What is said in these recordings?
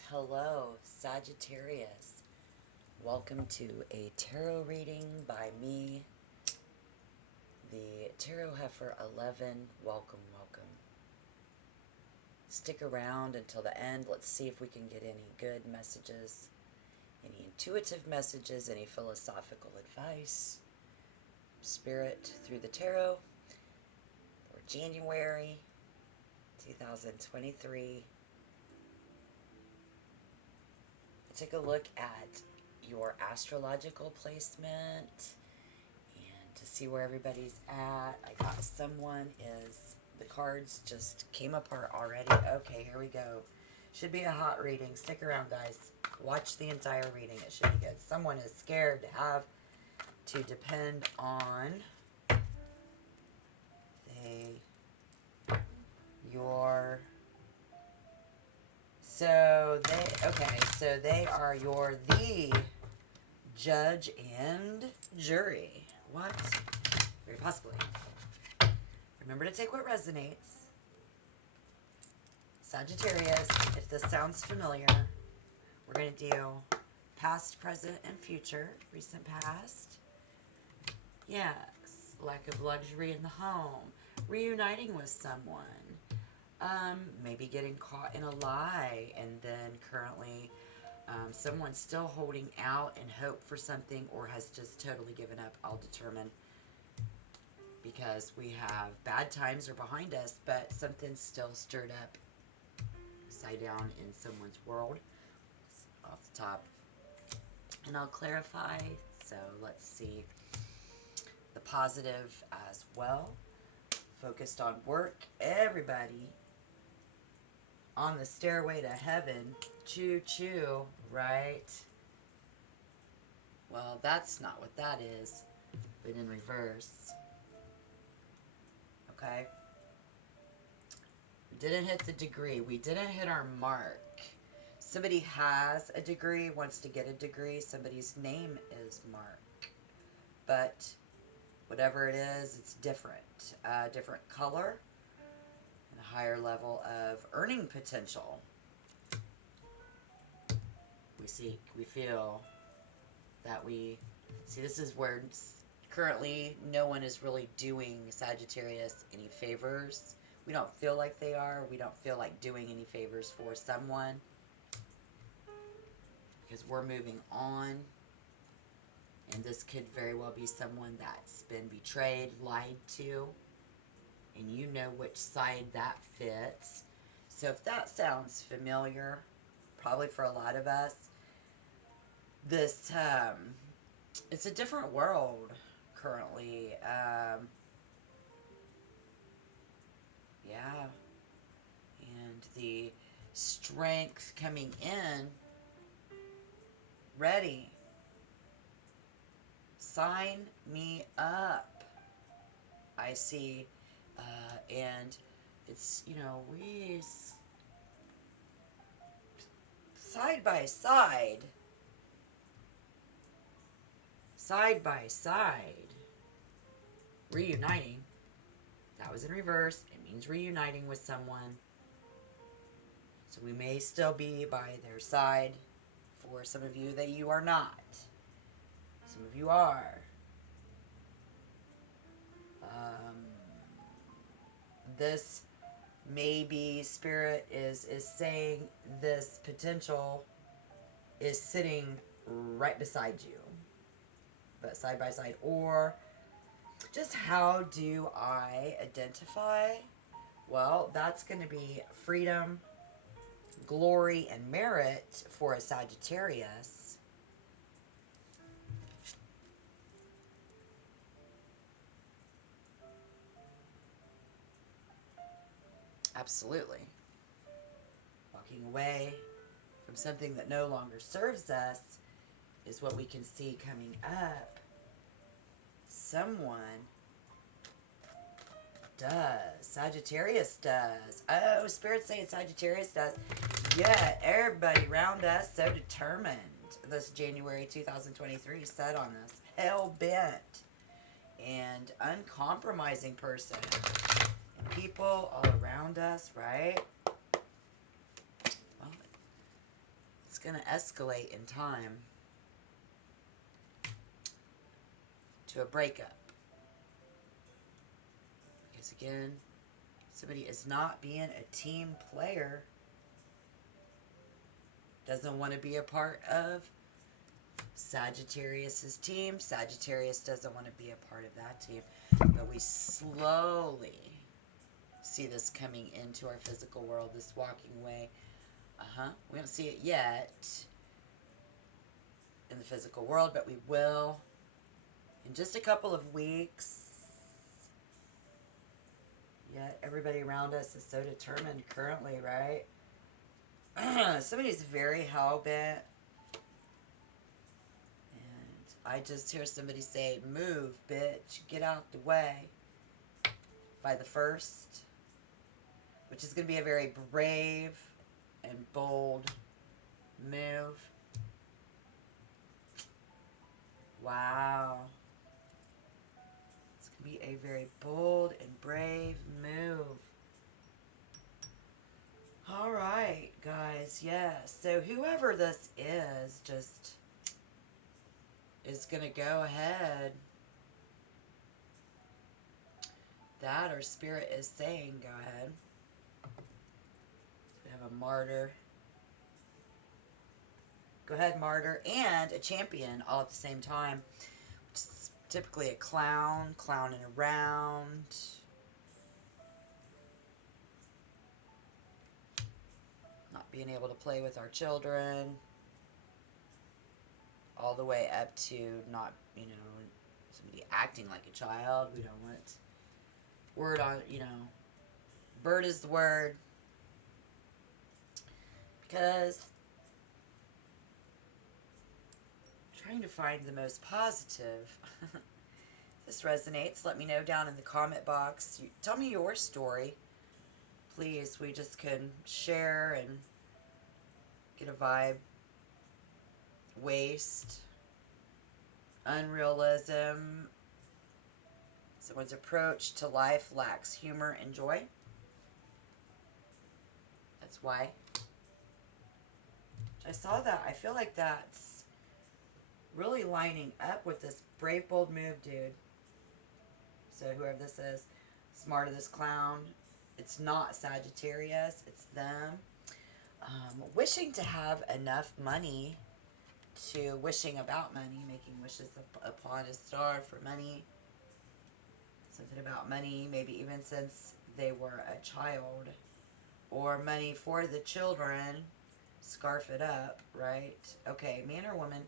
Hello, Sagittarius. Welcome to a tarot reading by me, the Tarot Heifer 11. Welcome, welcome. Stick around until the end. Let's see if we can get any good messages, any intuitive messages, any philosophical advice. Spirit through the tarot for January 2023. Take a look at your astrological placement and to see where everybody's at. I got someone is, the cards just came apart already. Okay, here we go. Should be a hot reading. Stick around, guys. Watch the entire reading. It should be good. Someone is scared to have to depend on your... So they are the judge and jury. What? Very possibly. Remember to take what resonates. Sagittarius, if this sounds familiar, we're going to do past, present, and future. Recent past. Yes. Lack of luxury in the home. Reuniting with someone. Maybe getting caught in a lie, and then currently someone's still holding out and hope for something or has just totally given up. I'll determine, because we have bad times are behind us, but something's still stirred up upside down in someone's world. Off the top, and I'll clarify. So let's see the positive as well. Focused on work. Everybody on the stairway to heaven. Choo choo, right? Well, that's not what that is, but in reverse. Okay? We didn't hit the degree. We didn't hit our mark. Somebody has a degree, wants to get a degree. Somebody's name is Mark. But whatever it is, it's different. Different color and a higher level of earning potential. We feel that this is where currently no one is really doing Sagittarius any favors. We don't feel like they are. We don't feel like doing any favors for someone because we're moving on. And this could very well be someone that's been betrayed, lied to, and you know which side that fits. So if that sounds familiar, probably for a lot of us, this, it's a different world currently. Yeah. And the strength coming in, ready. Sign me up. I see, and it's, we side by side, reuniting. That was in reverse. It means reuniting with someone. So we may still be by their side. For some of you that you are not. Some of you are. This maybe Spirit is saying this potential is sitting right beside you, but side by side. Or just how do I identify? Well, that's going to be freedom, glory, and merit for a Sagittarius. Absolutely. Walking away from something that no longer serves us is what we can see coming up. Someone does. Sagittarius does. Oh, Spirit's saying Sagittarius does. Yeah, everybody around us so determined. This January 2023 set on this. Hell-bent and uncompromising person. People all around us, right? Well, going to escalate in time to a breakup. Because again, somebody is not being a team player, doesn't want to be a part of Sagittarius's team. Sagittarius doesn't want to be a part of that team. But we slowly see this coming into our physical world, this walking away. We don't see it yet in the physical world, but we will in just a couple of weeks. Yet everybody around us is so determined currently, right? Somebody's very hell-bent. And I just hear somebody say, move, bitch, get out the way, by the 1st, which is going to be a very brave and bold move. Wow. It's going to be a very bold and brave move. All right, guys, yes. So whoever this is just is going to go ahead. That or Spirit is saying go ahead. We have a martyr. Go ahead, martyr, and a champion all at the same time. Which is typically a clown, clowning around. Not being able to play with our children. All the way up to not, somebody acting like a child. We don't want word on, bird is the word. Because I'm trying to find the most positive. If this resonates, let me know down in the comment box. Tell me your story. Please, we just can share and get a vibe. Waste. Unrealism. Someone's approach to life lacks humor and joy. That's why. I saw that. I feel like that's really lining up with this brave, bold move, dude. So whoever this is, smart of this clown. It's not Sagittarius. It's them. Wishing to have enough money to wishing about money. Making wishes upon a star for money. Something about money. Maybe even since they were a child. Or money for the children. Scarf it up, right? Okay, man or woman.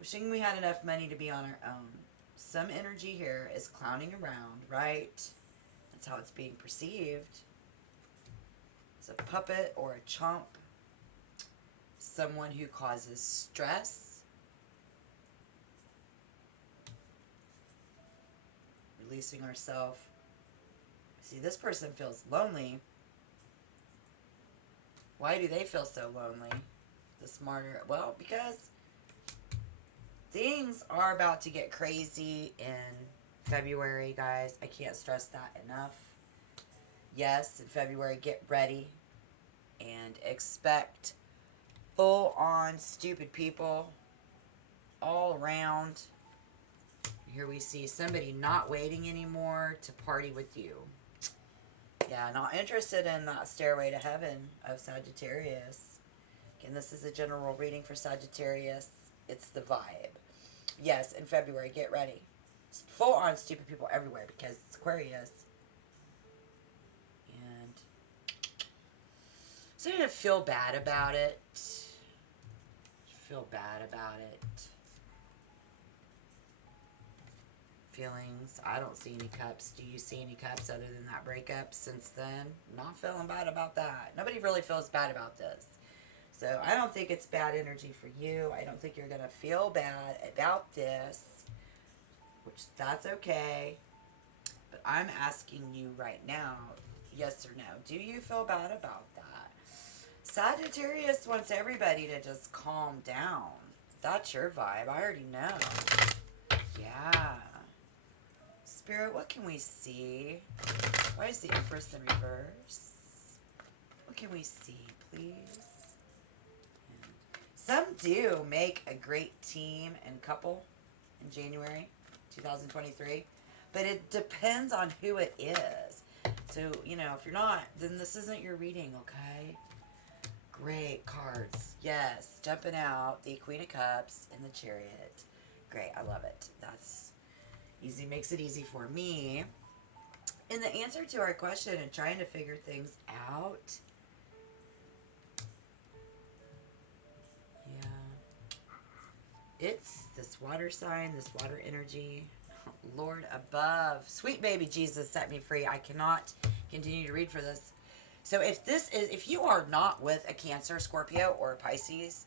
Wishing we had enough money to be on our own. Some energy here is clowning around, right? That's how it's being perceived. It's a puppet or a chump. Someone who causes stress. Releasing ourselves. See, this person feels lonely. Why do they feel so lonely? The smarter. Well, because things are about to get crazy in February, guys. I can't stress that enough. Yes, in February, get ready and expect full-on stupid people all around. Here we see somebody not waiting anymore to party with you. Yeah, not interested in that stairway to heaven of Sagittarius. Again, this is a general reading for Sagittarius. It's the vibe. Yes, in February, get ready. Full on stupid people everywhere because it's Aquarius. And so you feel bad about it. Feel bad about it. Feelings. I don't see any cups. Do you see any cups other than that breakup since then? Not feeling bad about that. Nobody really feels bad about this. So I don't think it's bad energy for you. I don't think you're going to feel bad about this, which that's okay. But I'm asking you right now, yes or no, do you feel bad about that? Sagittarius wants everybody to just calm down. That's your vibe. I already know. Yeah. Spirit, what can we see? Why is the Empress in reverse? What can we see, please? Some do make a great team and couple in January 2023, but it depends on who it is. So, you know, if you're not, then this isn't your reading, okay? Great cards. Yes, jumping out, the Queen of Cups and the Chariot. Great, I love it. That's easy, makes it easy for me. And the answer to our question and trying to figure things out, yeah, it's this water sign, this water energy. Lord above, sweet baby Jesus, set me free. I cannot continue to read for this. So if you are not with a Cancer, Scorpio, or a Pisces,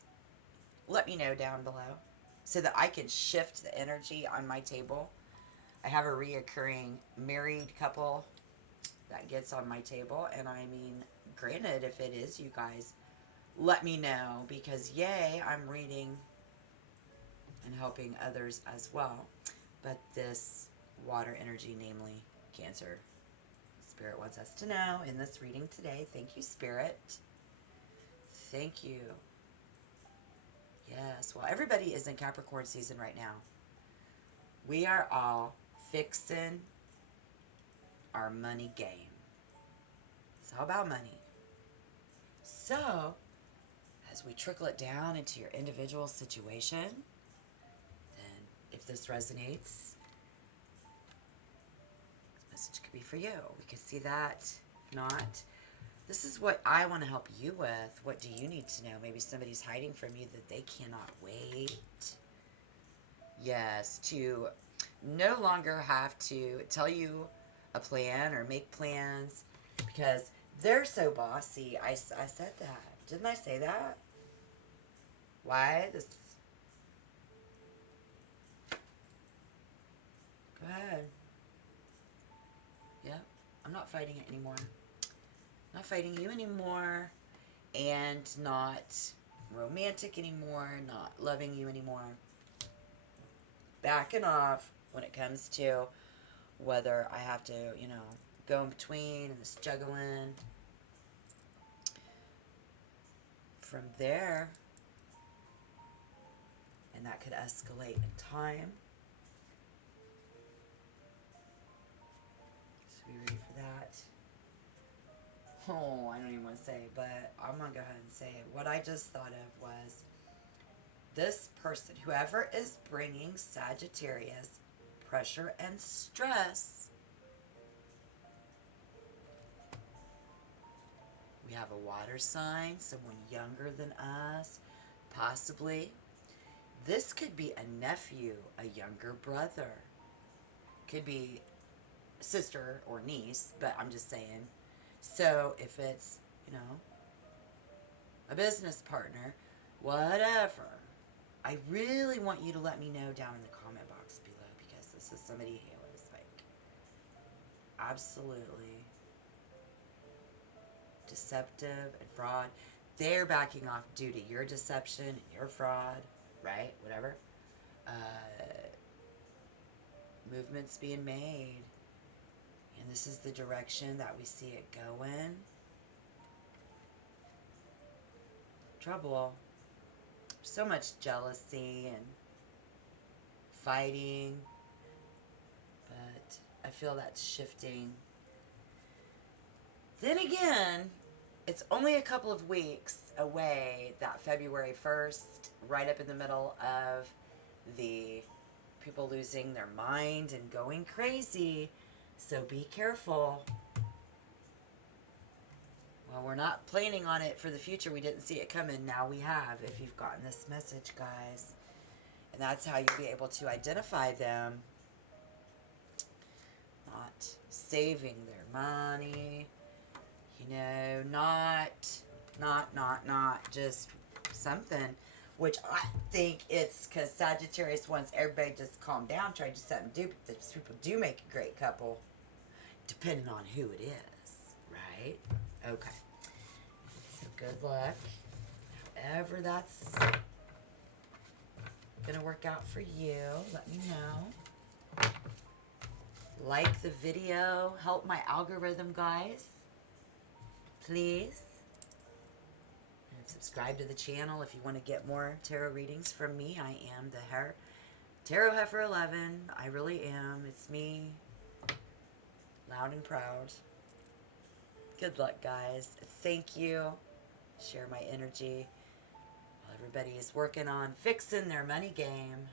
let me know down below so that I can shift the energy on my table. I have a reoccurring married couple that gets on my table, and I mean, granted, if it is you guys, let me know, because yay, I'm reading and helping others as well. But this water energy, namely Cancer, Spirit wants us to know in this reading today. Thank you, Spirit. Thank you. Yes, well, everybody is in Capricorn season right now. We are all fixing our money game. It's all about money. So, as we trickle it down into your individual situation, then if this resonates, this message could be for you. We could see that. If not, this is what I want to help you with. What do you need to know? Maybe somebody's hiding from you that they cannot wait. Yes, to no longer have to tell you a plan or make plans because they're so bossy. I said that. Didn't I say that? Why? This. Go ahead. Yep. I'm not fighting it anymore. Not fighting you anymore. And not romantic anymore. Not loving you anymore. Backing off when it comes to whether I have to, you know, go in between and this juggling. From there, and that could escalate in time. So be ready for that. Oh, I don't even want to say it, but I'm going to go ahead and say it. What I just thought of was this person, whoever is bringing Sagittarius pressure and stress. We have a water sign, someone younger than us, possibly. This could be a nephew, a younger brother. Could be sister or niece, but I'm just saying. So if it's, you know, a business partner, whatever, I really want you to let me know down in the comment box below, because this is somebody who is like absolutely deceptive and fraud. They're backing off due to your deception and your fraud, right? Whatever. Movements being made. And this is the direction that we see it going. Trouble. So much jealousy and fighting. But I feel that's shifting. Then again, it's only a couple of weeks away, that February 1st, right up in the middle of the people losing their mind and going crazy. So be careful. Well, we're not planning on it for the future. We didn't see it coming. Now we have, if you've gotten this message, guys. And that's how you'll be able to identify them. Not saving their money. You know, not just something, which I think it's because Sagittarius wants everybody to just calm down, try to do something stupid. These people do make a great couple, depending on who it is, right? Okay. So good luck. However that's gonna work out for you, let me know. Like the video, help my algorithm, guys. Please. And Subscribe to the channel if you want to get more tarot readings from me. I am the Tarot Heifer 11. I really am. It's me. Loud and proud. Good luck, guys. Thank you. Share my energy while everybody is working on fixing their money game.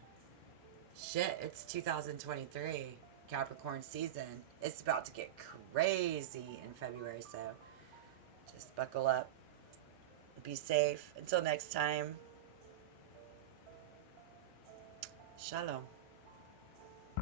Shit, it's 2023. Capricorn season. It's about to get crazy in February, so just buckle up. Be safe. Until next time. Shalom.